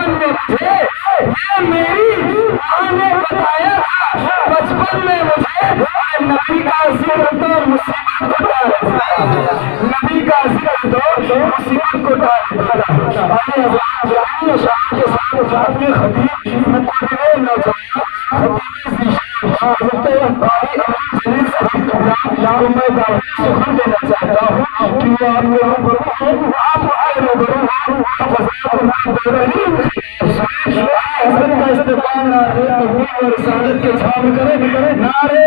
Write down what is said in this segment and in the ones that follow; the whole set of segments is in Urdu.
بچپن میں مجھے یہ میری ماں نے بتایا تھا، بچپن میں مجھے نبی کا ذکر تو مصیبت کو ٹال دیتا ہے، نبی کا ذکر تو مصیبت کو ٹال دیتا ہے۔ آئیے حضرات جانی شاہ کے ساتھ میں خطیب مقرر نوجوان خطیب ذیشان حضرت بھائی عبد الجلیل صاحب کو میں دعوت سخن دینا چاہتا ہوں کہ وہ آپ کے روبرو ہیں، آپ آئے روبرو ہیں، آپ حضرات کو بہترین حضرت کا استقبال نعرے تکبیر و رسالت کے چھام کرے، نعرے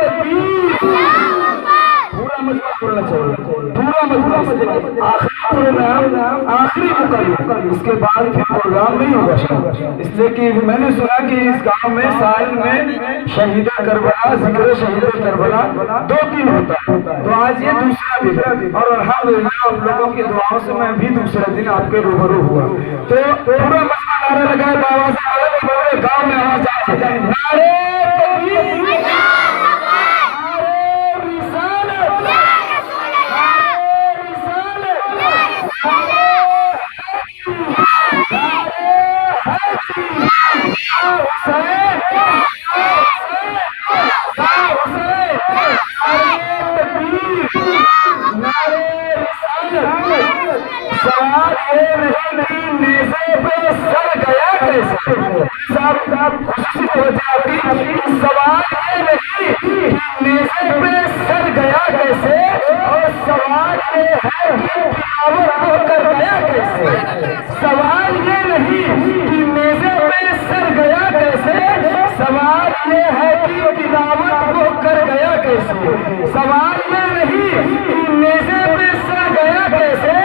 تکبیر، پورا مجمع بولنا چاہیے، پورا مجمع، آخری پروگرام، آخری مقرر، اس کے بعد پھر پروگرام نہیں ہوگا شاید، اس لیے کہ میں نے سنا کہ اس گاؤں میں سال میں شہید کربلا، ذکر شہید کربلا 2 دن ہوتا ہے، تو آج یہ دوسرا دن ہے، اور الحمدللہ آپ لوگوں کی دعاؤں سے میں بھی دوسرا دن آپ کے روبرو ہوا، تو پورا مجمع نعرہ لگائے بابا سے پورے گاؤں میں آواز آئے، نعرے تکبیر، سوال یہ نہیں کہ نیزے پہ سر گیا کیسے، صاحب خصوصی توجہ آپ کی، سوال یہ نہیں کہ نیزے پہ سر گیا کیسے، اور سوال یہ ہے کہ تلاوت ہو کر گیا کیسے، سوال یہ نہیں کہ نیزے پہ سر گیا کیسے، سوال یہ ہے کہ تلاوت ہو کر گیا کیسے، سوال یہ نہیں کہ نیزے پہ سر گیا کیسے،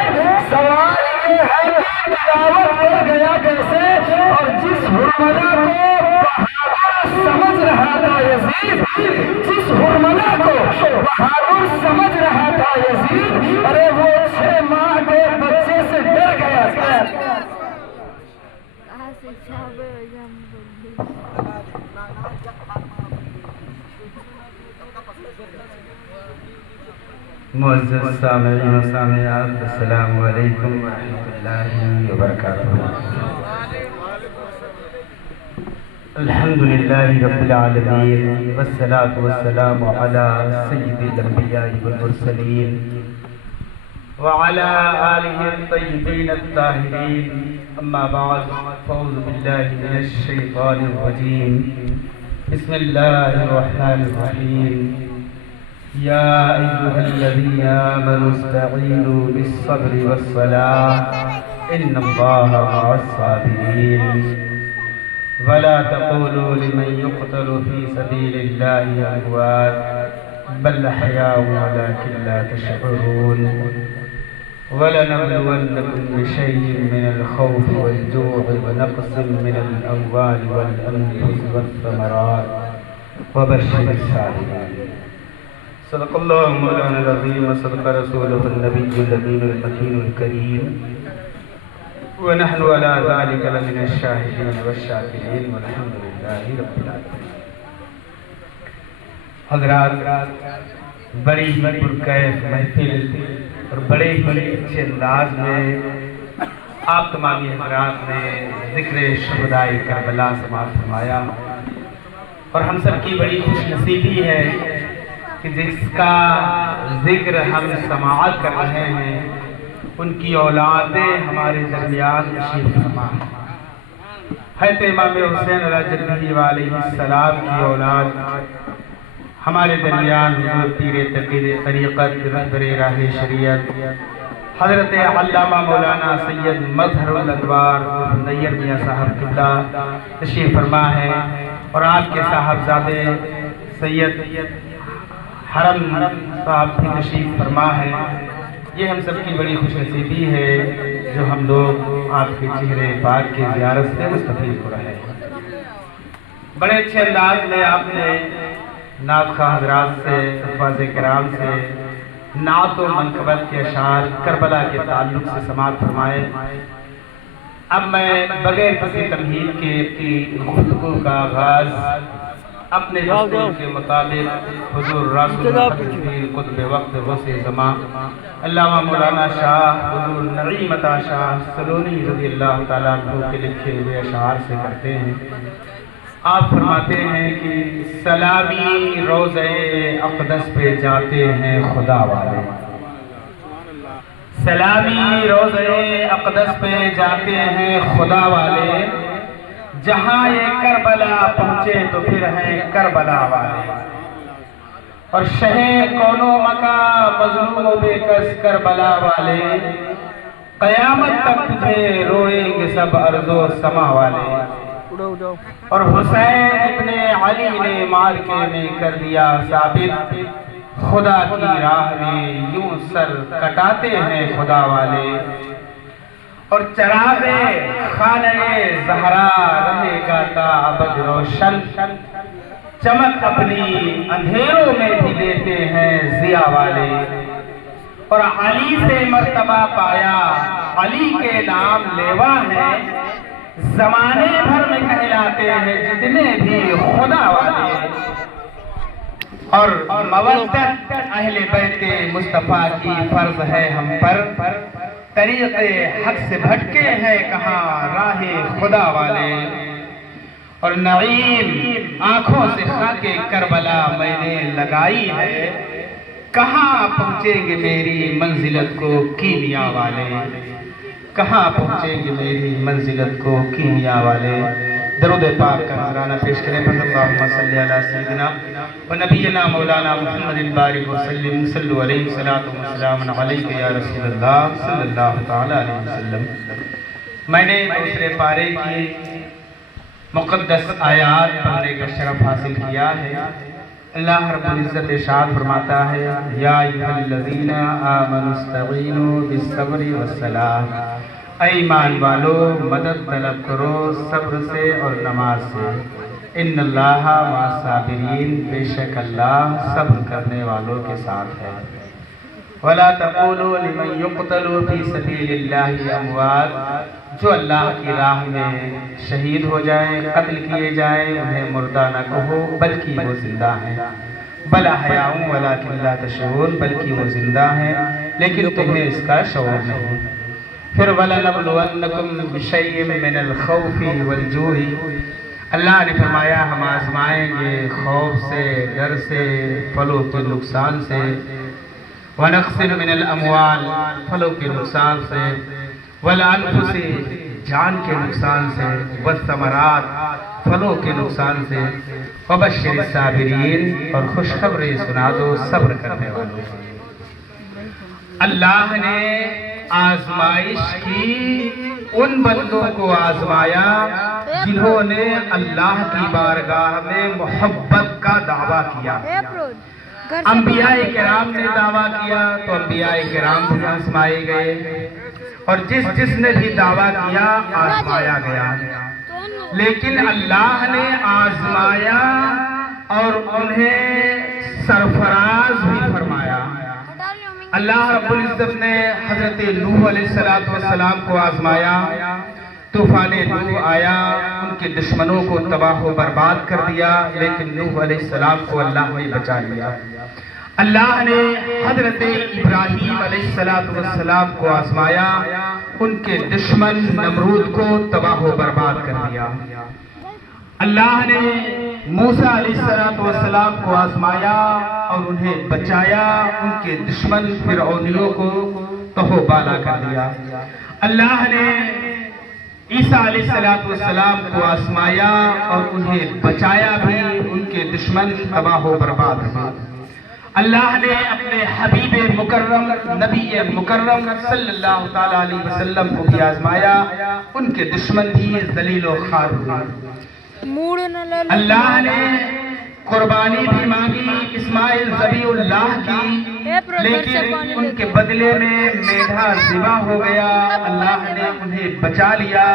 سوال یہ ہے کہ تلاوت ہو گیا کیسے، اور جس حرملہ کو بہادر سمجھ رہا تھا یزید، جس حرملہ کو بہادر سمجھ رہا تھا یزید، ارے وہ 6 ماہ کے بچے سے ڈر گیا تھا۔ معزز سامعین و سامعات، السلام علیکم ورحمۃ اللہ وبرکاتہ۔ الحمدللہ رب العالمین، والصلاة والسلام علی سید الانبیاء والمرسلین، وعلی آلہ الطیبین الطاہرین، اما بعد، فاعوذ باللہ من الشیطان الرجیم، بسم اللہ الرحمن الرحیم، یا ایھا الذین آمنوا استعینوا بالصبر والصلاة ان اللہ مع الصابرین، ولا تقولوا لمن يقتل في سبيل الله أموات بل أحياء ولكن لا تشعرون، ولنبلونكم بشيء من الخوف والجوع ونقص من الأموال والأنفس والثمرات وبشر الصابرين۔ صدق اللہ مولانا العظیم وصدق رسولہ النبی الامین المکین الکریم، ونحن على ذلك لمن الشاهدين والشاكرين والحمدللہ رب العالمین۔ حضرات، بڑی ہی پرکیف محفل اور بڑے ہی اچھے انداز میں آپ تمامی حضرات نے ذکر شہدائے کربلا سماعت فرمایا، اور ہم سب کی بڑی خوش نصیبی ہے کہ جس کا ذکر ہم سماعت کر رہے ہیں ان کی اولادیں ہمارے درمیان تشریف فرما ہیں۔ حضرت امام حسین علیہ جدہ علیہ السلام کی اولاد ہمارے درمیان حضور پیر تقی طریقت رہبر راہ شریعت حضرت علامہ مولانا سید مظہر الانوار نیر میاں صاحب قبلہ تشریف فرما ہے، اور آپ کے صاحبزادے سید حرم صاحب بھی تشریف فرما ہے۔ یہ ہم سب کی بڑی خوش نصیبی ہے جو ہم لوگ آپ کے چہرے پاک کی زیارت سے مستفید ہو رہے ہیں۔ بڑے اچھے انداز میں آپ نے نعت خواہ حضرات سے، حفاظ کرام سے نعت و منقبت کے اشعار کربلا کے تعلق سے سماعت فرمائے۔ اب میں بغیر کسی تمہید کے اپنی گفتگو کا آغاز اپنے دستور کے مطابق حضور رسول خطیب قطب وقت غوث زمان علامہ مولانا شاہ حضور نعیم عطا شاہ سلونی رضی اللہ تعالیٰ عنہ کے لکھے ہوئے اشعار سے کرتے ہیں۔ آپ فرماتے ہیں کہ سلامی روضہ اقدس پہ جاتے ہیں خدا والے، سلامی روضہ اقدس پہ جاتے ہیں خدا والے، جہاں یہ کربلا پہنچے تو پھر ہیں کربلا والے، اور شہ کون و مکہ مظلوم و بے کس کربلا والے، قیامت تک تجھے روئیں گے سب ارض و سما والے۔ اور حسین ابن علی نے معرکے میں کر دیا ثابت، خدا کی راہ میں یوں سر کٹاتے ہیں خدا والے، اور چراغ خانہ زہرا رہے گا تا ابد روشن، چمک اپنی اندھیروں میں بھی دیتے ہیں ضیا والے، اور علی سے مرتبہ پایا علی کے نام لیوا ہے، زمانے بھر میں کہلاتے ہیں جتنے بھی خدا والے، اور مودت اہل بیت مصطفیٰ کی فرض ہے ہم پر، طریق حق سے بھٹکے ہیں کہاں راہ خدا والے، اور نعیم آنکھوں سے خاک کربلا میں نے لگائی ہے، کہاں پہنچیں گے میری منزلت کو کیمیا والے، کہاں پہنچیں گے میری منزلت کو کیمیا والے۔ درود پاک کا نذرانہ پیش کریں۔ اللہم صلی علی سیدنا و نبینا مولانا محمد البارک وسلم، صلو علیہ الصلاۃ والسلام علیک یا رسول اللہ صلی اللہ تعالی علیہ وسلم۔ میں نے دوسرے پارے کی مقدس آیات پڑھنے کا شرف حاصل کیا ہے۔ اللہ رب العزت ارشاد فرماتا ہے، یا ایھا الذین آمنوا استعینوا بالصبر والصلاۃ، اے ایمان والو مدد طلب کرو صبر سے اور نماز سے، ان اللہ مع الصابرین، بے شک اللہ صبر کرنے والوں کے ساتھ ہے۔ وَلَا تَقُولُوا لِمَنْ يُقْتَلُ فِي سَبِيلِ اللَّهِ أَمْوَاتٌ، جو اللہ کی راہ میں شہید ہو جائیں، قتل کیے جائیں، انہیں مردہ نہ کہو بلکہ وہ زندہ ہیں، بل احیاء ولیکن لا تشعرون، بلکہ وہ زندہ ہیں لیکن تمہیں اس کا شعور نہیں۔ پھر وَلَنَبْلُوَنَّكُمْ بِشَيْءٍ مِّنَ الْخَوْفِ وَالْجُوعِ، اللہ نے فرمایا ہم آزمائیں گے خوف سے، ڈر سے، پھلوں کے نقصان سے، وَنَقْصٍ مِّنَ الْأَمْوَالِ، پھلوں کے نقصان سے، وَالْأَنفُسِ، جان کے نقصان سے، وَالثَّمَرَاتِ، پھلوں کے نقصان سے، وَبَشِّرِ الصَّابِرِينَ، اور خوشخبری سنا دو صبر کرنے والوں۔ اللہ نے آزمائش کی ان بندوں کو آزمایا جنہوں نے اللہ کی بارگاہ میں محبت کا دعویٰ کیا۔ انبیاء کرام نے دعویٰ کیا تو انبیاء کرام بھی آزمائے گئے، اور جس نے بھی دعویٰ کیا آزمایا گیا، لیکن اللہ نے آزمایا اور انہیں سرفراز بھی فرمایا۔ اللہ رب العزت نے حضرت نوح علیہ السلام کو آزمایا، طوفان نوح آیا، ان کے دشمنوں کو تباہ و برباد کر دیا، لیکن نوح علیہ السلام کو اللہ نے بچا لیا۔ اللہ نے حضرت ابراہیم علیہ السلام کو آزمایا، ان کے دشمن نمرود کو تباہ و برباد کر دیا۔ اللہ نے موسیٰ علیہ السلام کو آزمایا اور انہیں بچایا، ان کے دشمن فرعونیوں کو تہو بالا کر دیا۔ اللہ نے عیسیٰ علیہ السلام کو آزمایا اور انہیں بچایا بھی، ان کے دشمن تباہ و برباد ہوئے۔ اللہ نے اپنے حبیب مکرم نبی مکرم صلی اللہ تعالی علیہ وسلم کو بھی آزمایا، ان کے دشمن بھی ذلیل و خوار ہوئے۔ اللہ نے قربانی بھی مانگی اسماعیل ذبیح اللہ کی، لیکن ان کے بدلے میں میڈھا ذبح ہو گیا، اللہ نے انہیں بچا لیا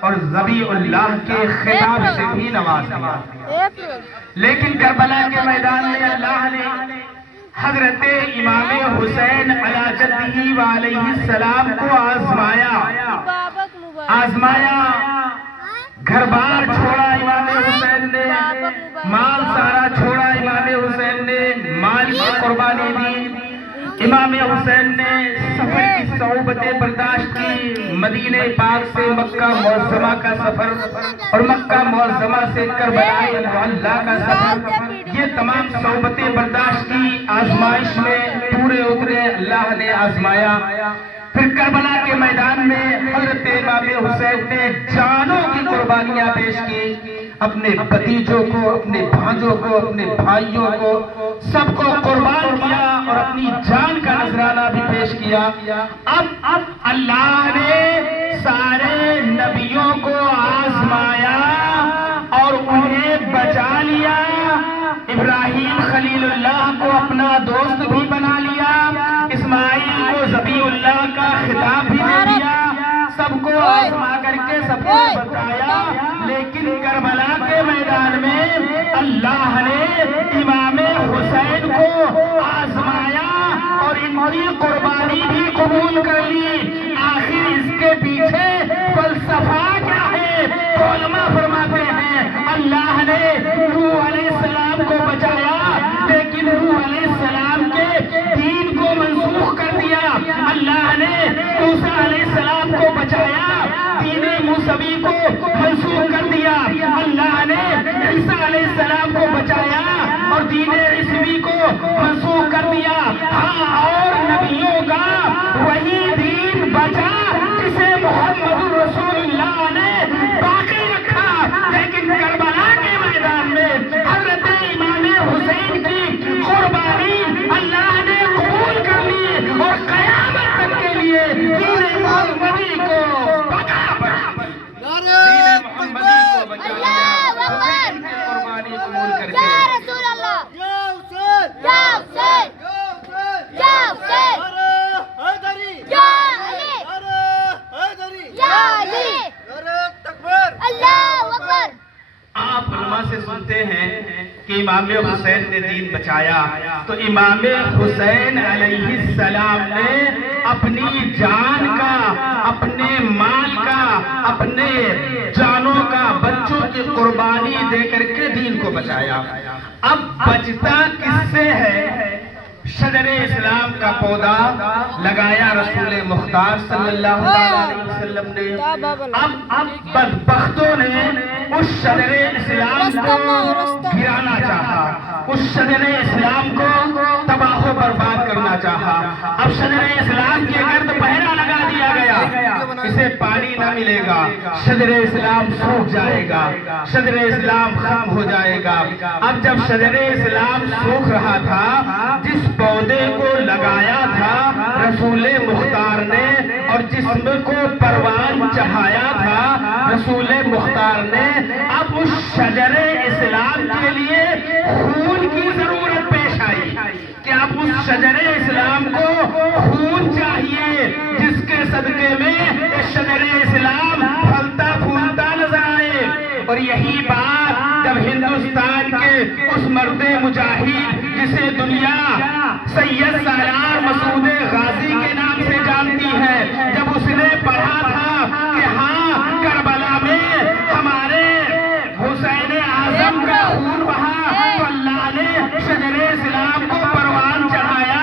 اور ذبیح اللہ کے خطاب سے بھی نواز دیا۔ لیکن کربلا کے میدان میں اللہ نے حضرت امام حسین علی جدہ علیہ السلام کو آزمایا، گھر بار چھوڑا امام حسین نے، مال امام حسین نے سفر کی صعوبتیں برداشت کی، مدینہ پاک سے مکہ معظمہ کا سفر اور مکہ معظمہ سے کربلا معلیٰ کا سفر، یہ تمام صعوبتیں برداشت کی، آزمائش میں پورے اترے، اللہ نے آزمایا۔ پھر کربلا کے میدان میں حضرت امام حسین نے جانوں کی قربانیاں پیش کی، اپنے بھتیجوں کو، اپنے بھانجوں کو، اپنے بھائیوں کو، سب کو قربان کیا اور اپنی جان کا نذرانہ بھی پیش کیا۔ اب اللہ نے سارے نبیوں کو آزمایا اور انہیں بچا لیا۔ ابراہیم خلیل اللہ کو اپنا دوست بھی بنا لیا، اسماعیل کو ذبیح اللہ کا خطاب بھی دے دیا، سب کو آزما کر کے سب کو بتایا۔ لیکن کربلا کے میدان میں اللہ نے امام حسین کو آزمایا اور ان کی قربانی بھی قبول کر لی۔ آخر اس کے پیچھے فلسفہ کیا ہے؟ علماء فرماتے ہیں اللہ نے نوح علیہ السلام کو بچایا لیکن نوح علیہ السلام کے دین کو منسوخ کر دیا۔ اللہ نے موسیٰ علیہ السلام کو بچایا، دین موسوی کو منسوخ کر دیا۔ اللہ نے عیسیٰ علیہ السلام کو بچایا اور دین عیسوی کو منسوخ کر دیا۔ ہاں، اور نبیوں کا وہی دین بچا جسے محمد رسول اللہ نے باقی رکھا۔ لیکن کربلا کے میدان میں حضرت امام حسین کی قربانی اللہ نے قبول کر لی اور قیامت تک کے لیے دین محمدی کو بقا بخشی، دین محمدی کو بچایا، حسین کی قربانی قبول کر کے۔ یا رسول اللہ، یا حسین، یا حسین، یا حسین، یا علی، یا علی، اللہ اکبر۔ آپ علماء سے سنتے ہیں کہ امام حسین نے دین بچایا، تو امام حسین علیہ السلام نے اپنی جان کا، اپنے مال کا، اپنے جانوں کا، بچوں کی قربانی دے کر کے دین کو بچایا۔ اب بچتا کس سے ہے؟ صدر اسلام کا پودا لگایا رسول مختار صلی اللہ علیہ وسلم نے۔ اب بدبختوں نے اس صدر اسلام کو گرانا چاہا، اس صدر اسلام کو تباہ و برباد کرنا چاہا۔ اب صدر اسلام کے گرد پہرا لگا دیا گیا، اسے پانی نہ ملے گا، صدر اسلام سوکھ جائے گا، صدر اسلام ختم ہو جائے گا۔ اب جب صدر اسلام سوکھ رہا تھا، جس پودے کو لگایا تھا رسول مختار نے اور جسم کو پروان چڑھایا تھا رسول مختار نے، اب اس شجر اسلام کے لیے خون کی ضرورت پیش آئی کہ اب اس شجر اسلام کو خون چاہیے جس کے صدقے میں شجر اسلام پھلتا پھولتا نظر آئے۔ اور یہی بات جب ہندوستان کے اس مرد مجاہد جسے دنیا سید سالار مسعود غازی کے نام سے جانتی ہے، جب اس نے پڑھا تھا کہ ہاں کربلا میں ہمارے حسین اعظم کا خون بہا، تو اللہ نے شجر اسلام کو پروان چڑھایا۔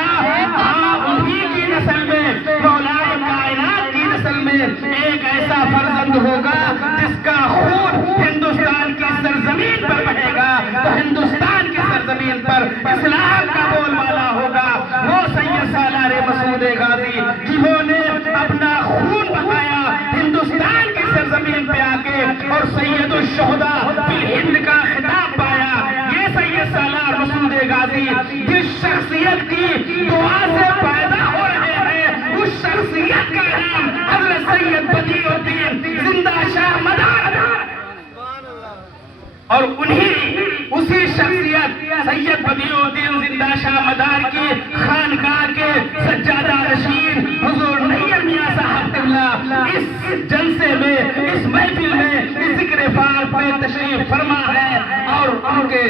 ہاں، انہی کی نسل میں، مولا کائنات کی نسل میں ایک ایسا فرزند ہوگا جس کا خون ہندوستان کی سرزمین پر بہے گا، تو ہندوستان کی سرزمین پر اسلام کا بول بالا ہوگا۔ وہ سید سالار مسعود غازی جنہوں نے اپنا خون بہایا ہندوستان کی سرزمین پہ آ کے اور سید الشہداء فی الہند کا خطاب پایا، یہ سید سالار مسعود غازی جس شخصیت کی دعا سے پیدا ہو رہے ہیں، اس شخصیت کا نام حضرت سید بدیع الدین زندہ شاہ مدار، اور اسی شخصیت سید بدیع الدین زندہ شاہ مدار کی خانقاہ کے سجادہ نشین حضور نیر میاں صاحب قبلہ اس جلسے میں، اس محفل میں اس ذکر فعال پہ تشریف فرما ہے اور ان کے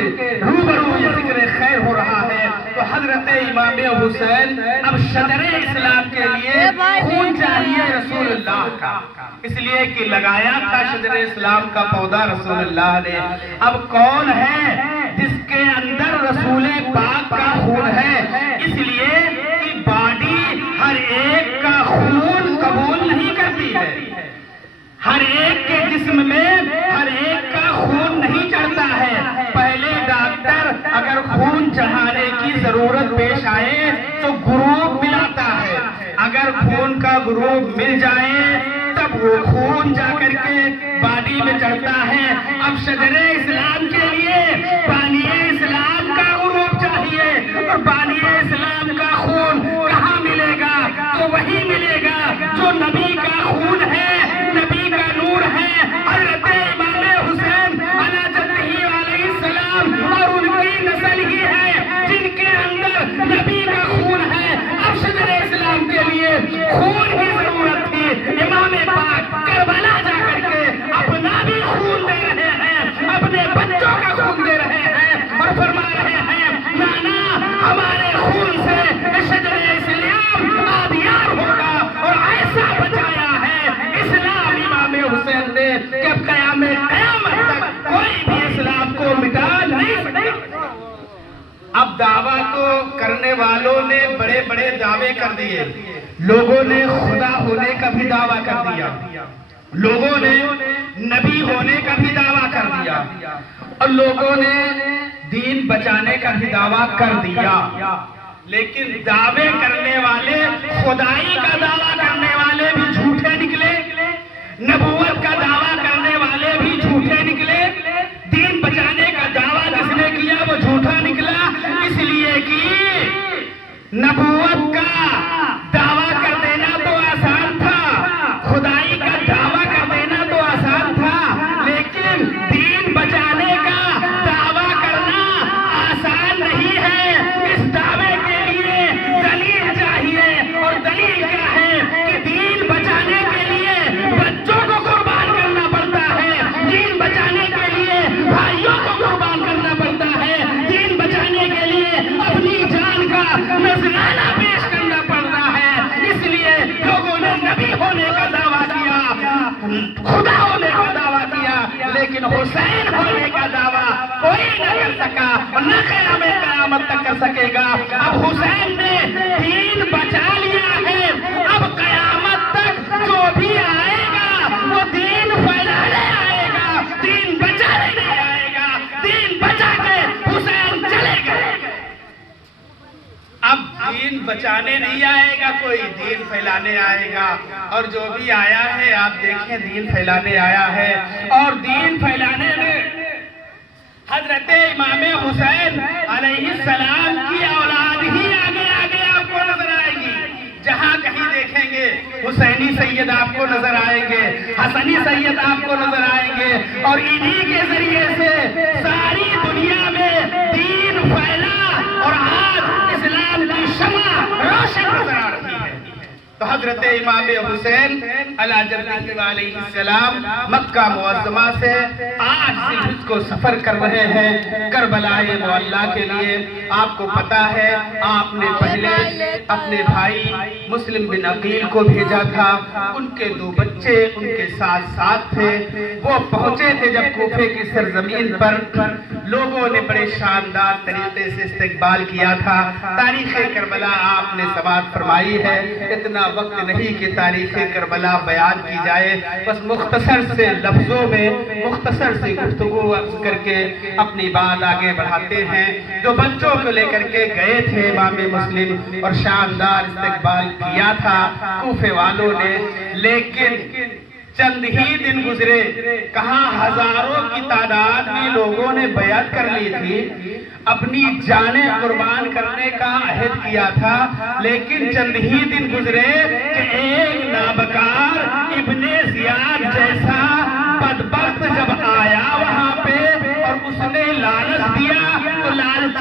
روبرو یہ ذکر خیر ہو رہا ہے۔ تو حضرت امام حسین اب شجر اسلام کے لیے خون چاہیے رسول اللہ کا، اس لیے کہ لگایا تھا شجر اسلام کا پودا رسول اللہ نے۔ اب کون ہے جس کے اندر رسول پاک کا خون ہے؟ اس لیے کہ اگر خون کا گروپ مل جائے تب وہ خون جا کر کے باڈی میں چڑھتا ہے. اب شجر اسلام کے لیے بانی اسلام کا گروپ چاہیے اور بانی اسلام کا خون کہاں ملے گا؟ تو وہی ملے گا جو نبی کا خون ہے، نبی کا نور ہے. حضرت امام حسین علیہ علیہ السلام اور ان کی نسل ہی ہے جن کے اندر نبی کا خون ہے. اب شجر اسلام کے لیے خون کی ضرورت تھی. امام پاک کربلا جا کر کے اپنا بھی خون دے رہے ہیں، اپنے بچوں کا خون دے رہے ہیں اور فرما رہے ہیں نانا ہمارے خون سے شجر اسلام آبیار ہوگا. اور ایسا بچایا ہے اسلام امام حسین نے کہ اب قیامت تک کوئی بھی اسلام کو مٹا نہیں سکتا. اب دعویٰ تو کرنے والوں نے بڑے بڑے دعوے کر دیے. لوگوں نے خدا ہونے کا بھی دعویٰ کر دیا، لوگوں نے نبی ہونے کا بھی دعویٰ کر دیا، اور لوگوں نے دین بچانے کا بھی دعویٰ کر دیا. لیکن دعوے کرنے والے، خدائی کا دعویٰ کرنے والے بھی جھوٹے نکلے، نبوت کا دعویٰ کرنے والے بھی جھوٹے نکلے. دین بچانے کا دعویٰ جس نے کیا وہ جھوٹا نکلا، اس لیے کہ نبوت کا دعویٰ کر دینا تو آسان تھا، خدائی کا دعویٰ کر دینا تو آسان تھا، لیکن دین بچانے کا دعویٰ کرنا آسان نہیں ہے. اس دعوے کے لیے دلیل چاہیے، اور دلیل کیا ہے کہ دین بچانے کے لیے بچوں کو قربان کرنا پڑتا ہے، دین بچانے کے لیے بھائیوں کو قربان کرنا پڑتا ہے، دین بچانے کے لیے اپنی جان کا نذرانہ پیش کرنا پڑتا ہے. اس لیے لوگوں نے نبی ہونے کا دعویٰ کیا، خدا ہونے کا دعویٰ کیا، لیکن حسین ہونے کا دعویٰ کوئی نہ کر سکا اور نہ قیامت تک کر سکے گا. اب حسین نے دین بچا لیا ہے، اب قیامت تک جو بھی آئے گا وہ دین پھیلانے آئے گا، دین بچانے نہیں آئے گا. دین بچا کے حسین چلے گئے. اب دین بچانے نہیں آئے گا کوئی، دین پھیلانے آئے گا. اور جو بھی آیا ہے آپ دیکھیں دین پھیلانے آیا ہے، اور دین پھیلانے میں حضرت امام حسین علیہ السلام کی اولاد ہی آگے آگے آپ کو نظر آئے گی. جہاں کہیں دیکھیں گے حسینی سید آپ کو نظر آئیں گے، حسنی سید آپ کو نظر آئیں گے، اور انہی کے ذریعے سے ساری دنیا میں دین پھیلا اور آج اسلام کی شمع روشن نظر آ رہی ہے. تو حضرت امام حسین علیہ السلام مکہ معظمہ سے آج سے کو سفر کر رہے ہیں کربلا معلیٰ کے لیے. آپ کو پتا ہے آپ نے پہلے اپنے بھائی مسلم بن عقیل کو بھیجا تھا، ان کے 2 بچے ان کے ساتھ تھے. وہ پہنچے تھے جب کوفے کی سرزمین پر، لوگوں نے بڑے شاندار طریقے سے استقبال کیا تھا. تاریخ کربلا آپ نے سماعت فرمائی ہے. اتنا وقت نہیں کہ تاریخ کربلا بیان کی جائے، بس مختصر سے لفظوں میں مختصر سے گفتگو کر کے اپنی بات آگے بڑھاتے ہیں. 2 بچوں کو لے کر کے گئے تھے امام مسلم اور شاندار استقبال کیا تھا کوفے والوں نے. لیکن چند ہی دن گزرے، کہاں ہزاروں کی تعداد میں لوگوں نے بیعت کر لی تھی، اپنی جانیں قربان کرنے کا عہد کیا تھا. لیکن چند ہی دن گزرے کہ ایک نابکار ابن زیاد جیسا بدبخت جب آیا وہاں پہ اور اس نے لالچ دیا، تو لالچ